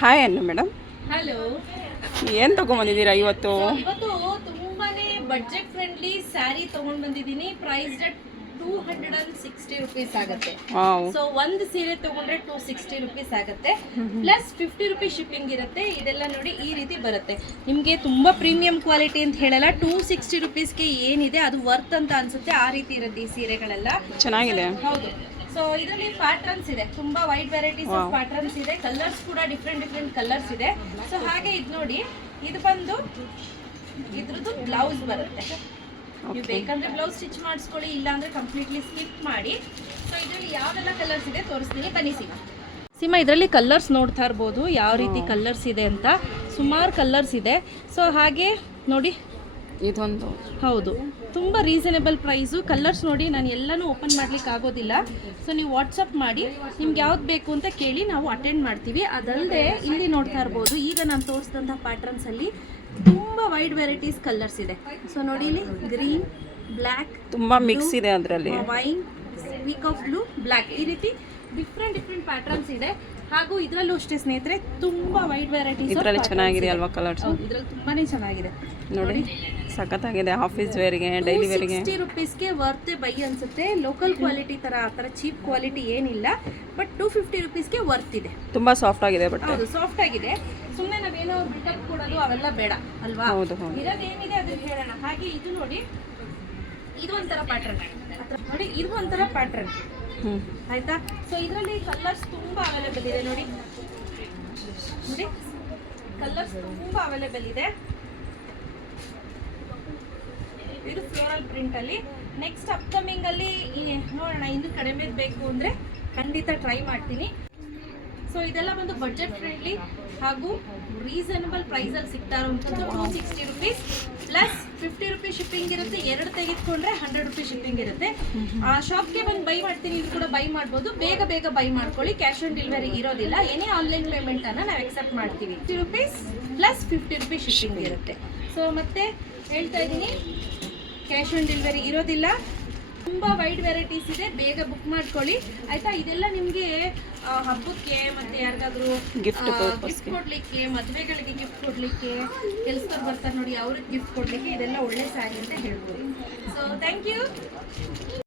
Hi ಅನ್ನು madam, hello. ಏನು ತೊಗೊಂಬಂದಿದ್ದೀರಾ ಇವತ್ತು? ಇವತ್ತು ತುಂಬಾನೇ ಬಡ್ಜೆಟ್ ಫ್ರೆಂಡ್ಲಿ ಸ್ಯಾರಿ ತಗೊಂಡ್ ಬಂದಿದ್ದೀನಿ. ಪ್ರೈಸ್ 260 ರುಪೀಸ್ ಆಗುತ್ತೆ. ಸೊ ಒಂದು ಸೀರೆ ತಗೊಂಡ್ರೆ 260 ರುಪೀಸ್ ಆಗುತ್ತೆ, ಪ್ಲಸ್ 50 ರುಪೀಸ್ ಶಿಪ್ಪಿಂಗ್ ಇರುತ್ತೆ. ಇದೆಲ್ಲ ನೋಡಿ ಈ ರೀತಿ ಬರುತ್ತೆ. ನಿಮಗೆ ತುಂಬಾ ಪ್ರೀಮಿಯಂ ಕ್ವಾಲಿಟಿ ಅಂತ ಹೇಳಲ್ಲ, 260 ರುಪೀಸ್ಗೆ ಏನಿದೆ ಅದು ವರ್ತ್ ಅಂತ ಅನ್ಸುತ್ತೆ. ಆ ರೀತಿ ಇರುತ್ತೆ ಈ ಸೀರೆಗಳೆಲ್ಲ. ಚೆನ್ನಾಗಿದೆ. ಹೌದು. ಸೊ ಇದರಲ್ಲಿ ಪ್ಯಾಟರ್ನ್ಸ್ ಇದೆ, ತುಂಬಾ ವೈಡ್ ವೆರೈಟೀಸ್ ಆಫ್ ಪ್ಯಾಟರ್ನ್ಸ್ ಇದೆ. ಕಲರ್ಸ್ ಕೂಡ ಡಿಫ್ರೆಂಟ್ ಕಲರ್ಸ್ ಇದೆ. ಸೊ ಹಾಗೆ ಇದು ನೋಡಿ, ಇದು ಬಂದು ಇದ್ರದ್ದು ಬ್ಲೌಸ್ ಬರುತ್ತೆ. ನೀವು ಬೇಕಂದ್ರೆ ಬ್ಲೌಸ್ ಸ್ಟಿಚ್ ಮಾಡಿಸ್ಕೊಳ್ಳಿ, ಇಲ್ಲ ಅಂದ್ರೆ ಕಂಪ್ಲೀಟ್ಲಿ ಸ್ಕಿಪ್ ಮಾಡಿ. ಸೊ ಇದರಲ್ಲಿ ಯಾವೆಲ್ಲ ಕಲರ್ಸ್ ಇದೆ ತೋರಿಸ್ತೀನಿ, ಬನ್ನಿ ಸೀಮಾ. ಇದರಲ್ಲಿ ಕಲರ್ಸ್ ನೋಡ್ತಾ ಇರ್ಬೋದು ಯಾವ ರೀತಿ ಕಲರ್ಸ್ ಇದೆ ಅಂತ. ಸುಮಾರು ಕಲರ್ಸ್ ಇದೆ. ಸೊ ಹಾಗೆ ನೋಡಿ, ಇದೊಂದು ಹೌದು, ತುಂಬ ರೀಸನೇಬಲ್ ಪ್ರೈಸು. ಕಲರ್ಸ್ ನೋಡಿ, ನಾನು ಎಲ್ಲನೂ ಓಪನ್ ಮಾಡ್ಲಿಕ್ಕೆ ಆಗೋದಿಲ್ಲ. ಸೊ ನೀವು ವಾಟ್ಸಪ್ ಮಾಡಿ, ನಿಮ್ಗೆ ಯಾವ್ದು ಬೇಕು ಅಂತ ಕೇಳಿ ನಾವು ಅಟೆಂಡ್ ಮಾಡ್ತೀವಿ. ಅದಲ್ಲದೆ ಇಲ್ಲಿ ನೋಡ್ತಾ ಇರ್ಬೋದು, ಈಗ ನಾನು ತೋರಿಸಿದಂಥ ಪ್ಯಾಟರ್ನ್ಸಲ್ಲಿ ತುಂಬ ವೈಡ್ ವೆರೈಟೀಸ್ ಕಲರ್ಸ್ ಇದೆ. ಸೊ ನೋಡಿ, ಇಲ್ಲಿ ಗ್ರೀನ್, ಬ್ಲ್ಯಾಕ್, ತುಂಬ ಮಿಕ್ಸ್ ಇದೆ ಅದರಲ್ಲಿ, wine, peak of blue, black, ಈ ರೀತಿ ಡಿಫ್ರೆಂಟ್ ಪ್ಯಾಟರ್ನ್ಸ್ ಇದೆ. ಹಾಗೂ ಇದರಲ್ಲೂ ಅಷ್ಟೇ ಸ್ನೇಹಿತರೆ, ತುಂಬಾ ವೈಡ್ ವೆರೈಟೀಸ್. ಇದರಲ್ಲಿ ಚೆನ್ನಾಗಿದೆ ಅಲ್ವಾ ಕಲರ್ಸ್? ಇದರಲ್ಲಿ ತುಂಬಾನೇ ಚೆನ್ನಾಗಿದೆ ನೋಡಿ, ಸಖತ್ತಾಗಿದೆ. ಆಫೀಸ್ ವೇರ್ಗೆ, ಡೈಲಿ ವೇರ್ಗೆ 60 ರುಪೀಸ್ಗೆ ವರ್ತೆ ಬೈ ಅನ್ಸುತ್ತೆ. ಲೋಕಲ್ ಕ್ವಾಲಿಟಿ ತರ ಆ ಥರ ಚೀಪ್ ಕ್ವಾಲಿಟಿ ಏನಿಲ್ಲ, ಬಟ್ 250 ರುಪೀಸ್ಗೆ ವರ್ತ್ ಇದೆ. ತುಂಬಾ ಸಾಫ್ಟ್ ಆಗಿದೆ. ಬಟ್ ಹೌದು, ಸಾಫ್ಟ್ ಆಗಿದೆ. ಸುಮ್ಮನೆ ನಾವೇನೋ ಬಿಲ್ಡಪ್ ಕೊಡೋದು ಅವೆಲ್ಲ ಬೇಡ ಅಲ್ವಾ? ಹೌದು. ಇರೋದೇನಿದೆ ಅದನ್ನ ಹೇಳೋಣ. ಹಾಗೆ ಇದು ನೋಡಿ, ಇದು ಒಂಥರ ಪ್ಯಾಟರ್ನ್ ನೋಡಿ, ಇದು ಒಂಥರ ಪ್ಯಾಟರ್ನ್ ಆಯ್ತಾ? ಸೊ ಇದರಲ್ಲಿ ಕಲರ್ಸ್ ತುಂಬಾ ಅವೈಲೇಬಲ್ ಇದೆ. ನೋಡಿ ಕಲರ್ಸ್ ತುಂಬಾ ಅವೈಲೇಬಲ್ ಇದೆ. ಇದು ಫ್ಲೋರಲ್ ಪ್ರಿಂಟ್ ಅಲ್ಲಿ. ನೆಕ್ಸ್ಟ್ ಅಪ್ಕಮಿಂಗ್ ಅಲ್ಲಿ ನೋಡೋಣ, ಇನ್ನು ಕಡಿಮೆ ಬೇಕು ಅಂದ್ರೆ ಖಂಡಿತ ಟ್ರೈ ಮಾಡ್ತೀನಿ. ಸೊ ಇದೆಲ್ಲ ಬಂದು ಬಡ್ಜೆಟ್ ಫ್ರೆಂಡ್ಲಿ ಹಾಗೂ ರೀಸನಬಲ್ ಪ್ರೈಸ್ ಅಲ್ಲಿ ಸಿಗ್ತಾ ಇರುವಂಥದ್ದು. 260 ರುಪೀಸ್ ಪ್ಲಸ್ 50 ರುಪೀಸ್ ಶಿಪ್ಪಿಂಗ್ ಇರುತ್ತೆ. 2 ತೆಗೆದುಕೊಂಡ್ರೆ 100 ರುಪೀಸ್ ಶಿಪ್ಪಿಂಗ್ ಇರುತ್ತೆ. ಆ ಶಾಪ್ಗೆ ಬಂದು ಬೈ ಮಾಡ್ತೀನಿ, ಇದು ಕೂಡ ಬೈ ಮಾಡ್ಬೋದು. ಬೇಗ ಬೈ ಮಾಡ್ಕೊಳ್ಳಿ. ಕ್ಯಾಶ್ ಆನ್ ಡೆಲಿವರಿ ಇರೋದಿಲ್ಲ. ಏನೇ ಆನ್ಲೈನ್ ಪೇಮೆಂಟ್ ಅನ್ನ ನಾವು ಎಕ್ಸೆಪ್ಟ್ ಮಾಡ್ತೀವಿ. 50 ರುಪೀಸ್ ಪ್ಲಸ್ 50 ರುಪೀಸ್ ಶಿಪ್ಪಿಂಗ್ ಇರುತ್ತೆ. ಸೊ ಮತ್ತೆ ಹೇಳ್ತಾ ಇದ್ದೀನಿ, ಕ್ಯಾಶ್ ಆನ್ ಡೆಲಿವರಿ ಇರೋದಿಲ್ಲ. ತುಂಬಾ ವೈಡ್ ವೆರೈಟೀಸ್ ಇದೆ, ಬೇಗ ಬುಕ್ ಮಾಡ್ಕೊಳ್ಳಿ ಆಯ್ತಾ? ಇದೆಲ್ಲ ನಿಮಗೆ ಹಬ್ಬಕ್ಕೆ ಮತ್ತೆ ಯಾರಿಗಾದ್ರೂ ಗಿಫ್ಟ್ ಕೊಡ್ಲಿಕ್ಕೆ, ಮದುವೆಗಳಿಗೆ ಗಿಫ್ಟ್ ಕೊಡ್ಲಿಕ್ಕೆ, ಕೆಲಸದವ್ರು ಬರ್ತಾರೆ ನೋಡಿ, ಅವ್ರಿಗೆ ಗಿಫ್ಟ್ ಕೊಡ್ಲಿಕ್ಕೆ ಇದೆಲ್ಲ ಒಳ್ಳೆ ಸ್ಯಾರಿ ಅಂತ ಹೇಳ್ಬೋದು. So thank you.